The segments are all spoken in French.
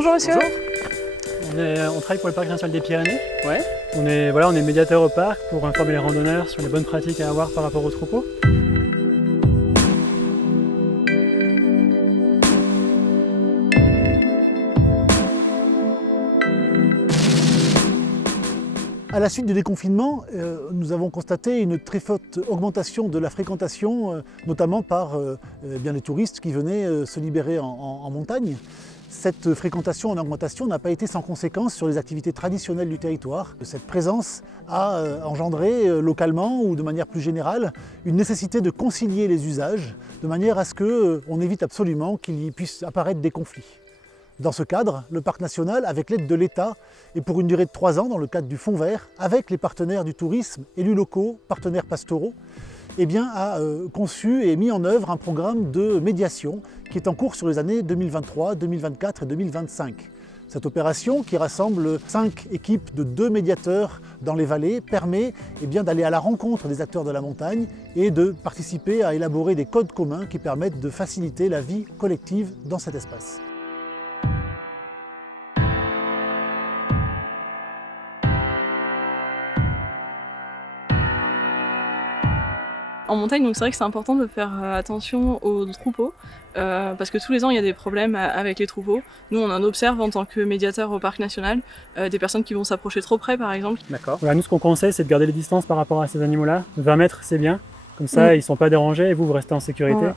Bonjour monsieur. Bonjour. On travaille pour le Parc national des Pyrénées. Ouais. On est médiateur au parc pour informer les randonneurs sur les bonnes pratiques à avoir par rapport aux troupeaux. À la suite du déconfinement, nous avons constaté une très forte augmentation de la fréquentation, notamment par les touristes qui venaient se libérer en montagne. Cette fréquentation en augmentation n'a pas été sans conséquence sur les activités traditionnelles du territoire. Cette présence a engendré localement ou de manière plus générale une nécessité de concilier les usages de manière à ce qu'on évite absolument qu'il y puisse apparaître des conflits. Dans ce cadre, le Parc national, avec l'aide de l'État et pour une durée de 3 ans dans le cadre du Fonds vert, avec les partenaires du tourisme, élus locaux, partenaires pastoraux, a conçu et mis en œuvre un programme de médiation qui est en cours sur les années 2023, 2024 et 2025. Cette opération, qui rassemble 5 équipes de 2 médiateurs dans les vallées, permet d'aller à la rencontre des acteurs de la montagne et de participer à élaborer des codes communs qui permettent de faciliter la vie collective dans cet espace. En montagne, donc c'est vrai que c'est important de faire attention aux troupeaux parce que tous les ans il y a des problèmes avec les troupeaux. Nous on en observe en tant que médiateur au parc national, des personnes qui vont s'approcher trop près par exemple. D'accord. Voilà, nous ce qu'on conseille c'est de garder les distances par rapport à ces animaux-là. 20 mètres c'est bien, comme ça ils ne sont pas dérangés et vous restez en sécurité. Voilà.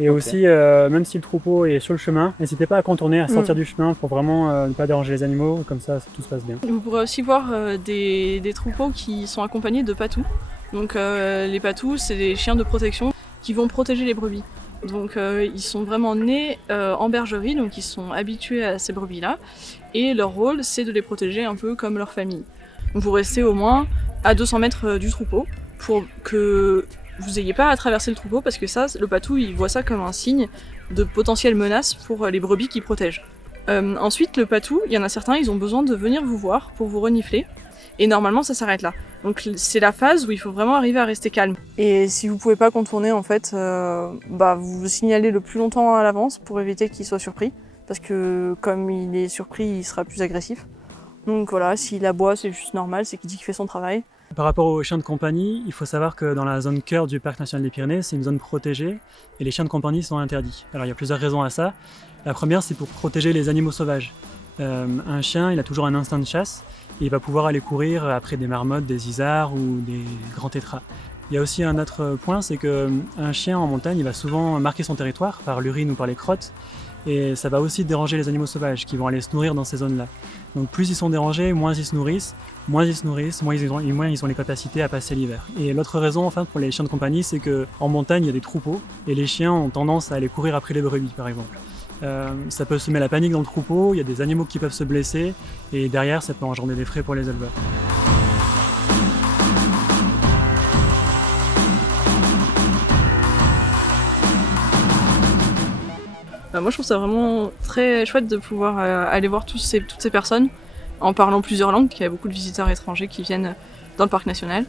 Et aussi, même si le troupeau est sur le chemin, n'hésitez pas à contourner, à sortir du chemin pour vraiment ne pas déranger les animaux, comme ça tout se passe bien. Vous pourrez aussi voir des troupeaux qui sont accompagnés de patous. Donc les patous, c'est des chiens de protection qui vont protéger les brebis. Donc ils sont vraiment nés en bergerie, donc ils sont habitués à ces brebis-là. Et leur rôle, c'est de les protéger un peu comme leur famille. Donc vous restez au moins à 200 mètres du troupeau pour que vous n'ayez pas à traverser le troupeau, parce que ça, le patou, il voit ça comme un signe de potentielle menace pour les brebis qu'il protège. Ensuite, le patou, il y en a certains, ils ont besoin de venir vous voir pour vous renifler. Et normalement, ça s'arrête là. Donc c'est la phase où il faut vraiment arriver à rester calme. Et si vous pouvez pas contourner, en fait, vous signalez le plus longtemps à l'avance pour éviter qu'il soit surpris. Parce que comme il est surpris, il sera plus agressif. Donc voilà, s'il aboie, c'est juste normal, c'est qu'il dit qu'il fait son travail. Par rapport aux chiens de compagnie, il faut savoir que dans la zone cœur du Parc national des Pyrénées, c'est une zone protégée et les chiens de compagnie sont interdits. Alors il y a plusieurs raisons à ça. La première, c'est pour protéger les animaux sauvages. Un chien, il a toujours un instinct de chasse et il va pouvoir aller courir après des marmottes, des isards ou des grands tétras. Il y a aussi un autre point, c'est qu'un chien en montagne, il va souvent marquer son territoire par l'urine ou par les crottes. Et ça va aussi déranger les animaux sauvages qui vont aller se nourrir dans ces zones-là. Donc plus ils sont dérangés, moins ils se nourrissent, moins ils ont les capacités à passer l'hiver. Et l'autre raison enfin pour les chiens de compagnie, c'est qu'en montagne il y a des troupeaux et les chiens ont tendance à aller courir après les brebis par exemple. Ça peut semer la panique dans le troupeau, il y a des animaux qui peuvent se blesser et derrière ça peut engendrer des frais pour les éleveurs. Moi je trouve ça vraiment très chouette de pouvoir aller voir toutes ces personnes en parlant plusieurs langues, qu'il y a beaucoup de visiteurs étrangers qui viennent dans le parc national,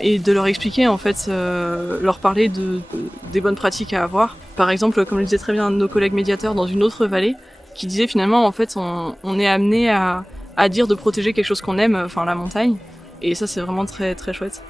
et de leur expliquer en fait, leur parler des bonnes pratiques à avoir. Par exemple, comme le disait très bien un de nos collègues médiateurs dans une autre vallée, qui disait finalement en fait on est amené à dire de protéger quelque chose qu'on aime, enfin la montagne, et ça c'est vraiment très très chouette.